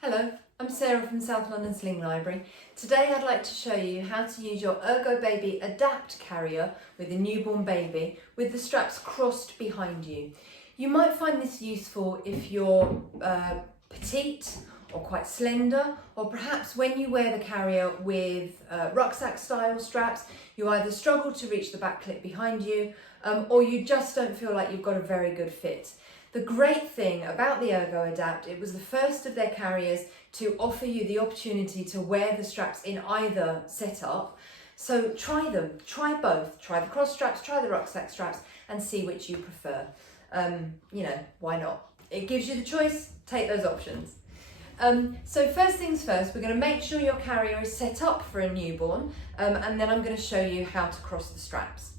Hello, I'm Sarah from South London Sling Library. Today I'd like to show you how to use your ErgoBaby Adapt Carrier with a newborn baby with the straps crossed behind you. You might find this useful if you're petite or quite slender, or perhaps when you wear the carrier with rucksack style straps, you either struggle to reach the back clip behind you or you just don't feel like you've got a very good fit. The great thing about the Ergo Adapt, it was the first of their carriers to offer you the opportunity to wear the straps in either setup. So try them, try both, try the cross straps, try the rucksack straps and see which you prefer. Why not? It gives you the choice, take those options. So first things first, we're going to make sure your carrier is set up for a newborn and then I'm going to show you how to cross the straps.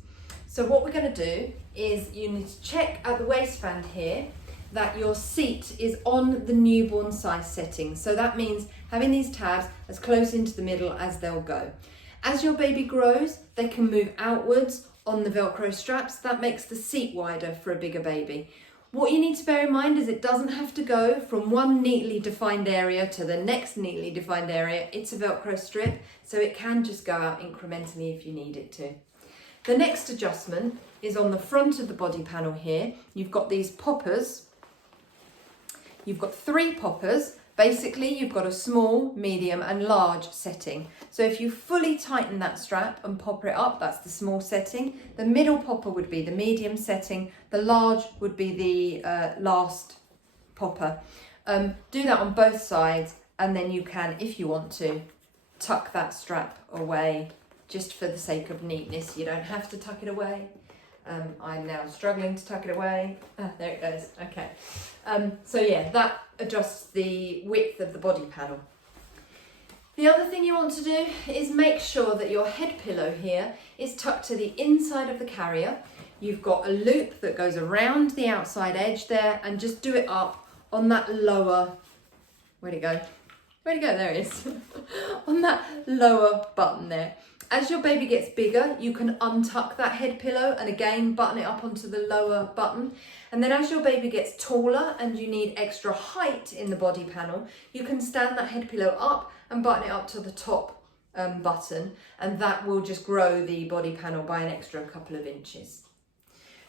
So what we're going to do is you need to check at the waistband here that your seat is on the newborn size setting. So that means having these tabs as close into the middle as they'll go. As your baby grows, they can move outwards on the Velcro straps. That makes the seat wider for a bigger baby. What you need to bear in mind is it doesn't have to go from one neatly defined area to the next neatly defined area. It's a Velcro strip, so it can just go out incrementally if you need it to. The next adjustment is on the front of the body panel here. You've got these poppers. You've got 3 poppers. Basically, you've got a small, medium and large setting. So if you fully tighten that strap and pop it up, that's the small setting. The middle popper would be the medium setting. The large would be the last popper. Do that on both sides and then you can, if you want to, tuck that strap away just for the sake of neatness. You don't have to tuck it away. I'm now struggling to tuck it away. There it goes, okay. So yeah, that adjusts the width of the body panel. The other thing you want to do is make sure that your head pillow here is tucked to the inside of the carrier. You've got a loop that goes around the outside edge there and just do it up on that lower, where'd it go? Where'd it go? There it is. On that lower button there. As your baby gets bigger, you can untuck that head pillow and again button it up onto the lower button. And then as your baby gets taller and you need extra height in the body panel, you can stand that head pillow up and button it up to the top button, and that will just grow the body panel by an extra couple of inches.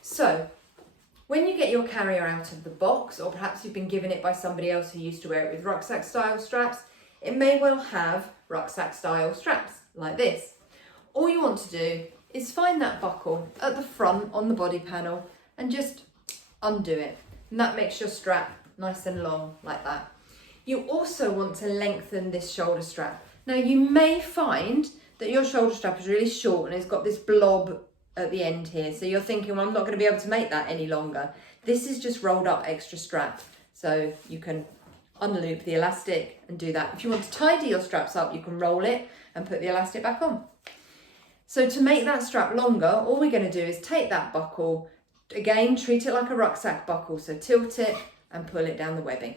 So when you get your carrier out of the box, or perhaps you've been given it by somebody else who used to wear it with rucksack style straps, it may well have rucksack style straps like this. All you want to do is find that buckle at the front on the body panel and just undo it. And that makes your strap nice and long like that. You also want to lengthen this shoulder strap. Now you may find that your shoulder strap is really short and it's got this blob at the end here. So you're thinking, well, I'm not going to be able to make that any longer. This is just rolled up extra strap. So you can unloop the elastic and do that. If you want to tidy your straps up, you can roll it and put the elastic back on. So to make that strap longer, all we're going to do is take that buckle, again, treat it like a rucksack buckle. So tilt it and pull it down the webbing.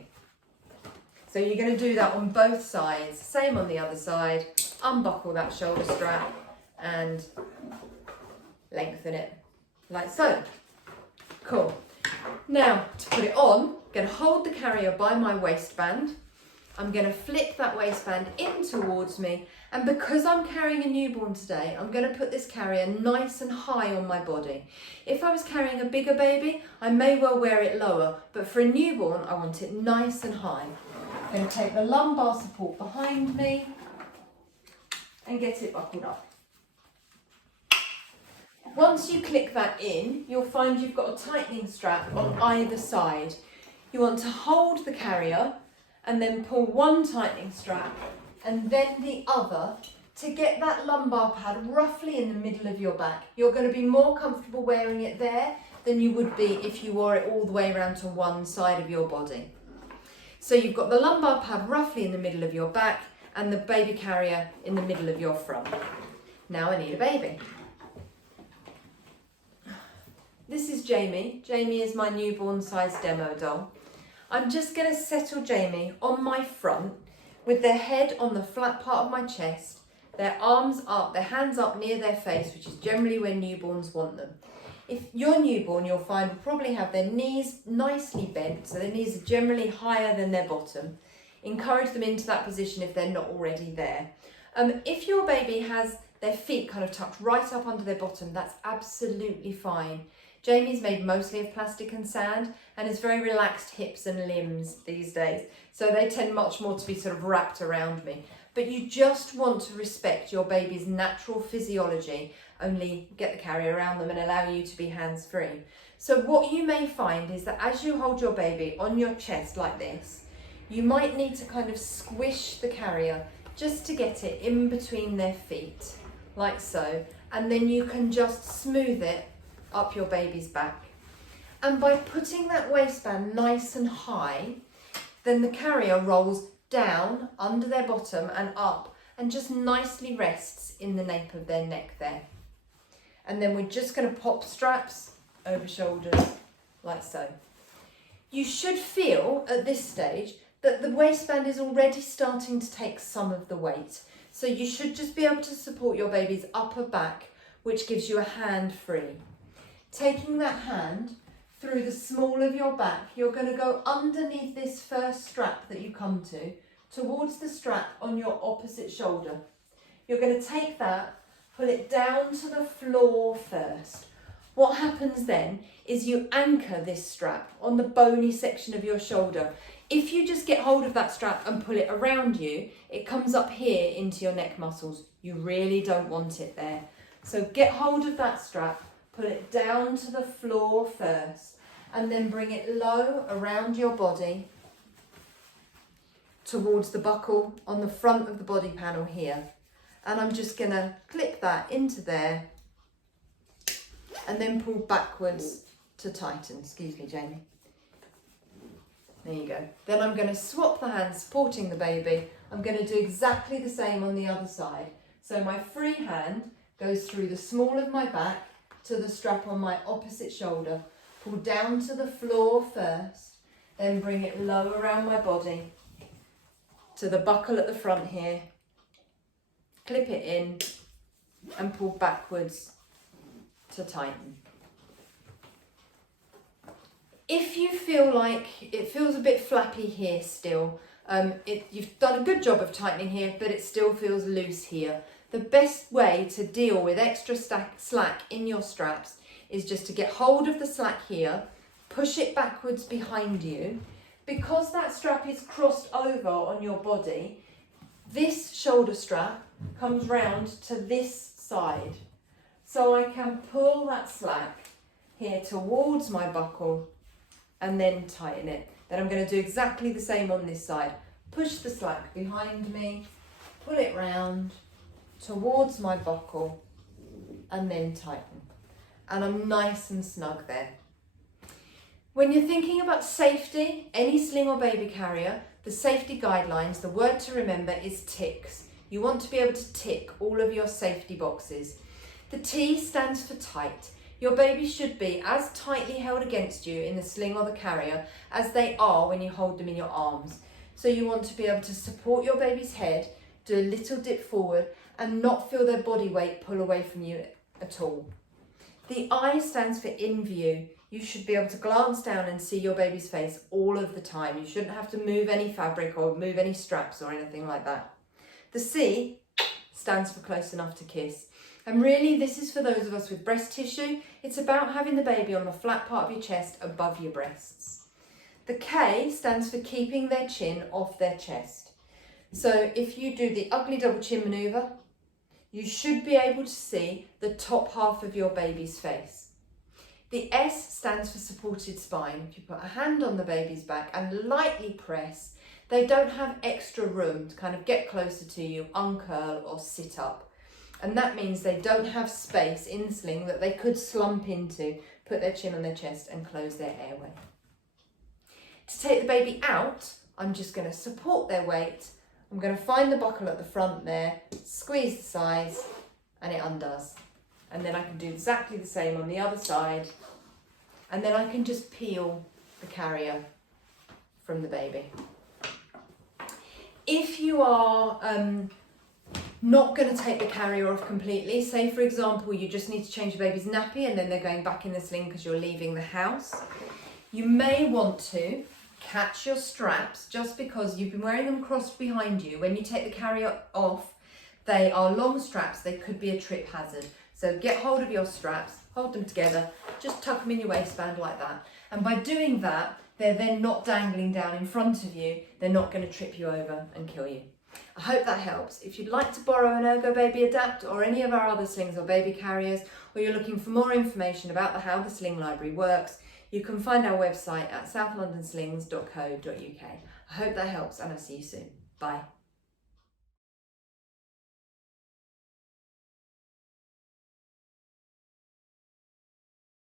So you're going to do that on both sides. Same on the other side. Unbuckle that shoulder strap and lengthen it like so. Cool. Now to put it on, I'm going to hold the carrier by my waistband. I'm going to flip that waistband in towards me, and because I'm carrying a newborn today, I'm going to put this carrier nice and high on my body. If I was carrying a bigger baby, I may well wear it lower, but for a newborn, I want it nice and high. I'm going to take the lumbar support behind me and get it buckled up. Once you click that in, you'll find you've got a tightening strap on either side. You want to hold the carrier and then pull one tightening strap and then the other to get that lumbar pad roughly in the middle of your back. You're going to be more comfortable wearing it there than you would be if you wore it all the way around to one side of your body. So you've got the lumbar pad roughly in the middle of your back and the baby carrier in the middle of your front. Now I need a baby. This is Jamie. Jamie is my newborn size demo doll. I'm just going to settle Jamie on my front with their head on the flat part of my chest, their arms up, their hands up near their face, which is generally where newborns want them. If you're newborn, you'll find will probably have their knees nicely bent, so their knees are generally higher than their bottom. Encourage them into that position if they're not already there. If your baby has their feet kind of tucked right up under their bottom, that's absolutely fine. Jamie's made mostly of plastic and sand and has very relaxed hips and limbs these days, so they tend much more to be sort of wrapped around me. But you just want to respect your baby's natural physiology, only get the carrier around them and allow you to be hands-free. So what you may find is that as you hold your baby on your chest like this, you might need to kind of squish the carrier just to get it in between their feet, like so, and then you can just smooth it up your baby's back. And by putting that waistband nice and high, then the carrier rolls down under their bottom and up and just nicely rests in the nape of their neck there. And then we're just going to pop straps over shoulders like so. You should feel at this stage that the waistband is already starting to take some of the weight. So you should just be able to support your baby's upper back, which gives you a hand free. Taking that hand through the small of your back, you're going to go underneath this first strap that you come to, towards the strap on your opposite shoulder. You're going to take that, pull it down to the floor first. What happens then is you anchor this strap on the bony section of your shoulder. If you just get hold of that strap and pull it around you, it comes up here into your neck muscles. You really don't want it there. So get hold of that strap, pull it down to the floor first, and then bring it low around your body towards the buckle on the front of the body panel here. And I'm just gonna clip that into there and then pull backwards to tighten. Excuse me, Jamie. There you go. Then I'm going to swap the hands supporting the baby. I'm going to do exactly the same on the other side. So my free hand goes through the small of my back to the strap on my opposite shoulder. Pull down to the floor first, then bring it low around my body to the buckle at the front here. Clip it in and pull backwards to tighten. If you feel like it feels a bit flappy here still, you've done a good job of tightening here, but it still feels loose here. The best way to deal with extra slack in your straps is just to get hold of the slack here, push it backwards behind you. Because that strap is crossed over on your body, this shoulder strap comes round to this side. So I can pull that slack here towards my buckle and then tighten it. Then I'm going to do exactly the same on this side. Push the slack behind me, pull it round towards my buckle and then tighten. And I'm nice and snug there. When you're thinking about safety, any sling or baby carrier, the safety guidelines, the word to remember is ticks. You want to be able to tick all of your safety boxes. The T stands for tight. Your baby should be as tightly held against you in the sling or the carrier as they are when you hold them in your arms. So you want to be able to support your baby's head, do a little dip forward and not feel their body weight pull away from you at all. The I stands for in view. You should be able to glance down and see your baby's face all of the time. You shouldn't have to move any fabric or move any straps or anything like that. The C stands for close enough to kiss. And really, this is for those of us with breast tissue. It's about having the baby on the flat part of your chest above your breasts. The K stands for keeping their chin off their chest. So if you do the ugly double chin maneuver, you should be able to see the top half of your baby's face. The S stands for supported spine. If you put a hand on the baby's back and lightly press, they don't have extra room to kind of get closer to you, uncurl or sit up. And that means they don't have space in the sling that they could slump into, put their chin on their chest and close their airway. To take the baby out, I'm just going to support their weight. I'm going to find the buckle at the front there, squeeze the sides and it undoes. And then I can do exactly the same on the other side. And then I can just peel the carrier from the baby. If you are not going to take the carrier off completely, say for example you just need to change the baby's nappy and then they're going back in the sling because you're leaving the house, you may want to catch your straps. Just because you've been wearing them crossed behind you, when you take the carrier off, they are long straps, they could be a trip hazard. So get hold of your straps, hold them together, just tuck them in your waistband like that. And by doing that, they're then not dangling down in front of you, they're not going to trip you over and kill you. I hope that helps. If you'd like to borrow an ErgoBaby Adapt or any of our other slings or baby carriers, or you're looking for more information about how the sling library works, you can find our website at southlondonslings.co.uk. I hope that helps, and I'll see you soon. Bye.